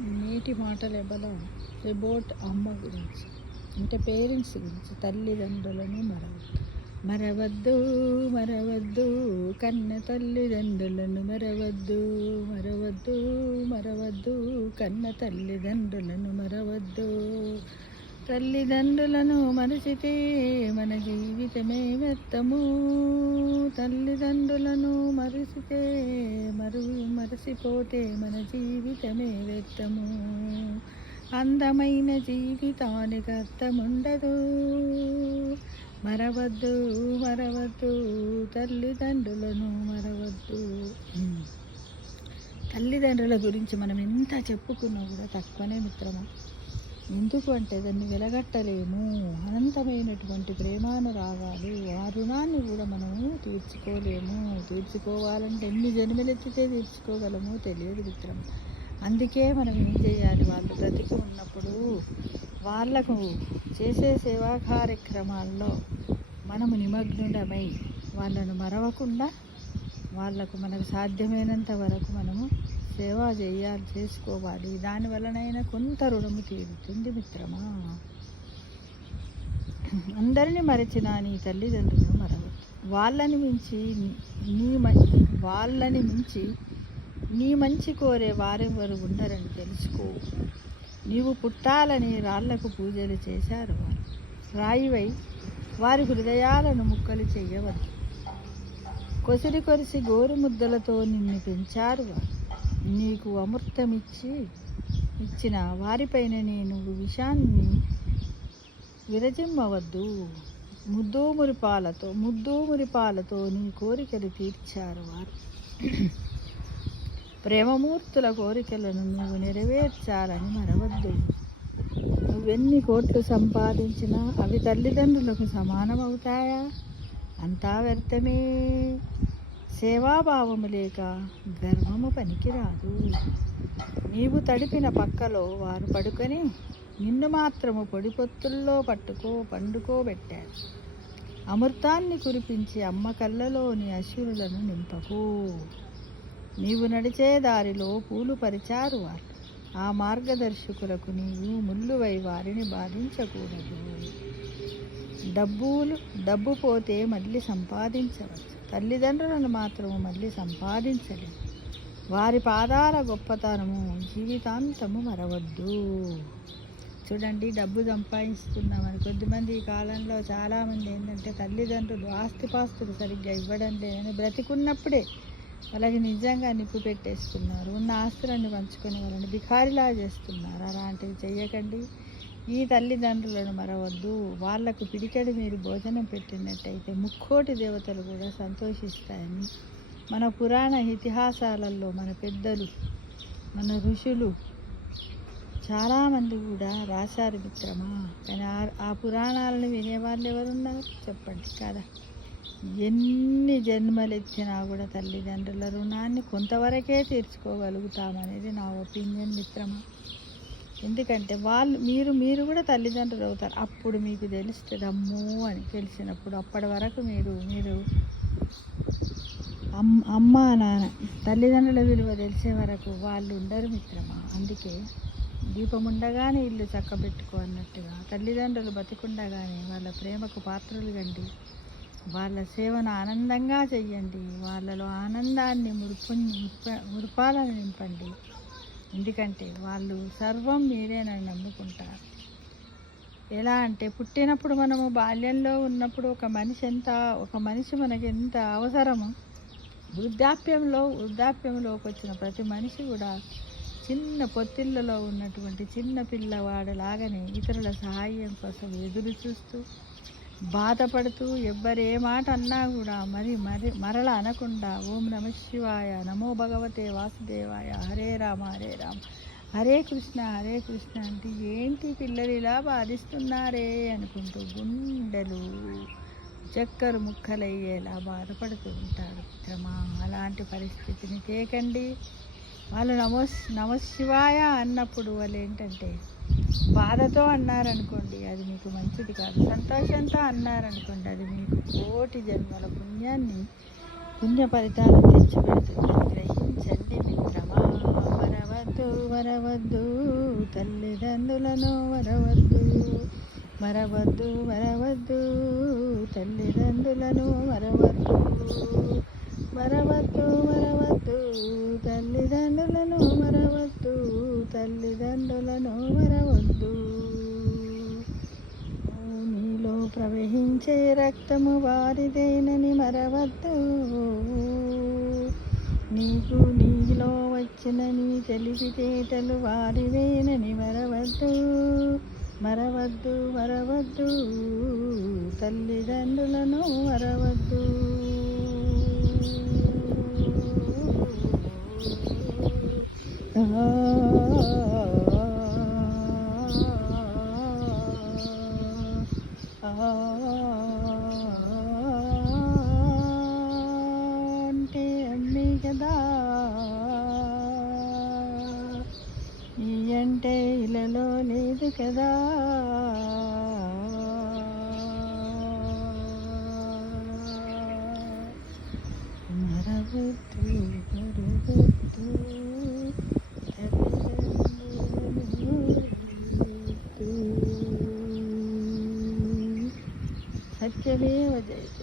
నేటి మాటల బలం అబౌట్ అమ్మ గురించి, అంటే పేరెంట్స్ గురించి. తల్లిదండ్రులను మరవద్దు మరవద్దు కన్న తల్లిదండ్రులను మరవద్దు మరవద్దు మరవద్దు కన్న తల్లిదండ్రులను మరవద్దు. తల్లిదండ్రులను మరచితే మన జీవితమే వ్యర్థము. తల్లిదండ్రులను మరచిపోతే మన జీవితమే వ్యర్థము. అందమైన జీవితానికి అర్థముండదు. మరవద్దు మరవద్దు తల్లిదండ్రులను మరవద్దు. తల్లిదండ్రుల గురించి మనం ఎంత చెప్పుకున్నా కూడా తక్కువనే మిత్రమా. ఎందుకు అంటే దాన్ని వెలగట్టలేము. అనంతమైనటువంటి ప్రేమానురాగాలు, ఆ రుణాన్ని కూడా మనము తీర్చుకోలేము. తీర్చుకోవాలంటే ఎన్ని జన్మలెత్తితే తీర్చుకోగలమో తెలియదు మిత్రం. అందుకే మనం ఏం చేయాలి, వాళ్ళు బ్రతికి ఉన్నప్పుడు వాళ్లకు చేసే సేవా కార్యక్రమాల్లో మనము నిమగ్నుడమై వాళ్ళను మరవకుండా వాళ్లకు మనకు సాధ్యమైనంత వరకు మనము సేవ చేసుకోవాలి. దానివల్లనైనా కొంత రుణము తీరుతుంది మిత్రమా. అందరినీ మరచిన నీ తల్లిదండ్రులను మరవద్దు. వాళ్ళని మించి నీ మంచి కోరే వారెవరు ఉండరని తెలుసుకో. నీవు పుట్టాలని రాళ్లకు పూజలు చేశారు వారు. రాయివై వారి హృదయాలను ముక్కలు చెయ్యవద్దు. కొరిసి గోరు ముద్దలతో నిన్ను పెంచారు వారు. నీకు ఇచ్చిన వారిపైన నేను విషాన్ని విరజిమ్మవద్దు. ముద్దు మురిపాలతో నీ కోరికలు తీర్చారు వారు. ప్రేమమూర్తుల కోరికలను నువ్వు నెరవేర్చాలని మరవద్దు. నువ్వెన్ని కోట్లు సంపాదించినా అవి తల్లిదండ్రులకు సమానమవుతాయా? అంతా వ్యర్థమే. సేవాభావము లేక గర్వము పనికిరాదు. నీవు తడిపిన పక్కలో వారు పడుకొని నిన్ను మాత్రము పొడిపొత్తుల్లో పండుకోబెట్టారు. అమృతాన్ని కురిపించి అమ్మ కళ్ళలోని అశ్రులను నింపకు. నీవు నడిచే దారిలో పూలు పరిచారు వారు. ఆ మార్గదర్శకులకు నీవు ముల్లువై వారిని బాధించకూడదు. డబ్బు పోతే మళ్ళీ సంపాదించవచ్చు, తల్లిదండ్రులను మాత్రము మళ్ళీ సంపాదించలేదు. వారి పాదాల గొప్పతనము జీవితాంతము మరవద్దు. చూడండి, డబ్బు సంపాదిస్తున్నామని కొద్దిమంది ఈ కాలంలో చాలామంది ఏంటంటే తల్లిదండ్రులు ఆస్తిపాస్తులు సరిగ్గా ఇవ్వడం లేదని బ్రతికున్నప్పుడే వాళ్ళకి నిజంగా నిప్పు పెట్టేస్తున్నారు. ఉన్న ఆస్తులన్నీ పంచుకొని వాళ్ళని భికారిలా చేస్తున్నారు. అలాంటివి చెయ్యకండి. ఈ తల్లిదండ్రులను మరవద్దు. వాళ్లకు పిడికెడు మీరు భోజనం పెట్టినట్టయితే ముక్కోటి దేవతలు కూడా సంతోషిస్తాయని మన పురాణ ఇతిహాసాలలో మన పెద్దలు, మన ఋషులు చాలామంది కూడా రాశారు మిత్రమా. కానీ ఆ పురాణాలను వినేవాళ్ళు ఎవరున్నారు చెప్పండి కదా. ఎన్ని జన్మలెత్తినా కూడా తల్లిదండ్రుల రుణాన్ని కొంతవరకే తీర్చుకోగలుగుతామనేది నా ఒపీనియన్ మిత్రమా. ఎందుకంటే మీరు కూడా తల్లిదండ్రులు అవుతారు. అప్పుడు మీకు తెలుస్తుంది అమ్మో అని. తెలిసినప్పుడు అప్పటి వరకు మీరు అమ్మ నాన్న తల్లిదండ్రుల విలువ తెలిసే వరకు వాళ్ళు ఉండరు మిత్రమా. అందుకే దీపం ఉండగానే ఇల్లు చక్కబెట్టుకో అన్నట్టుగా తల్లిదండ్రులు బతికుండగానే వాళ్ళ ప్రేమకు పాత్రలు కండి. వాళ్ళ సేవను ఆనందంగా చెయ్యండి. వాళ్ళలో ఆనందాన్ని మురిపాలను నింపండి. ఎందుకంటే వాళ్ళు సర్వం మీరేనని నమ్ముకుంటారు. ఎలా అంటే పుట్టినప్పుడు మనము బాల్యంలో ఉన్నప్పుడు ఒక మనిషి మనకి ఎంత అవసరమో వృద్ధాప్యంలోకి వచ్చిన ప్రతి మనిషి కూడా చిన్న పొత్తిళ్ళలో ఉన్నటువంటి చిన్న పిల్లవాడు లాగానే ఇతరుల సహాయం కోసం ఎదురు చూస్తూ బాధపడుతూ ఎవ్వరే మాట అన్నా కూడా మరల అనకుండా ఓం నమ శివాయ, నమో భగవతే వాసుదేవాయ, హరే రామ హరే రామ, హరే కృష్ణ అంటే ఏంటి పిల్లలు ఇలా బాధిస్తున్నారే అనుకుంటూ గుండెలు చక్కరు ముక్కలయ్యేలా బాధపడుతూ ఉంటారు మిత్రమా. అలాంటి పరిస్థితిని తేకండి. వాళ్ళు నమో శివాయ అన్నప్పుడు వాళ్ళు ఏంటంటే బాధతో అన్నారనుకోండి అది మీకు మంచిది కాదు. సంతోషంతో అన్నారనుకోండి అది మీకు కోటి జన్మల పుణ్య ఫలితాలు తెచ్చిపెడుతుంది. గ్రహించండి మిత్రమా. మరవద్దు మరవద్దు తల్లిదండ్రులను మరవద్దు మరవద్దు మరవద్దు తల్లిదండ్రులను మరవద్దు మరవద్దు మరవద్దు తల్లిదండ్రులను మరవద్దు తల్లిదండ్రులను మరవద్దు నీలో ప్రవహించే రక్తము వారిదేనని మరవద్దు నీకు నీలో వచ్చిన నీ తెలివితేటలు వారివేనని మరవద్దు మరవద్దు మరవద్దు తల్లిదండ్రులను మరవద్దు అంటే అమ్మి కదా నీ అంటే ఇలలో లేదు కదా మరవద్దు మరవద్దు సత్యమేవ జయతే.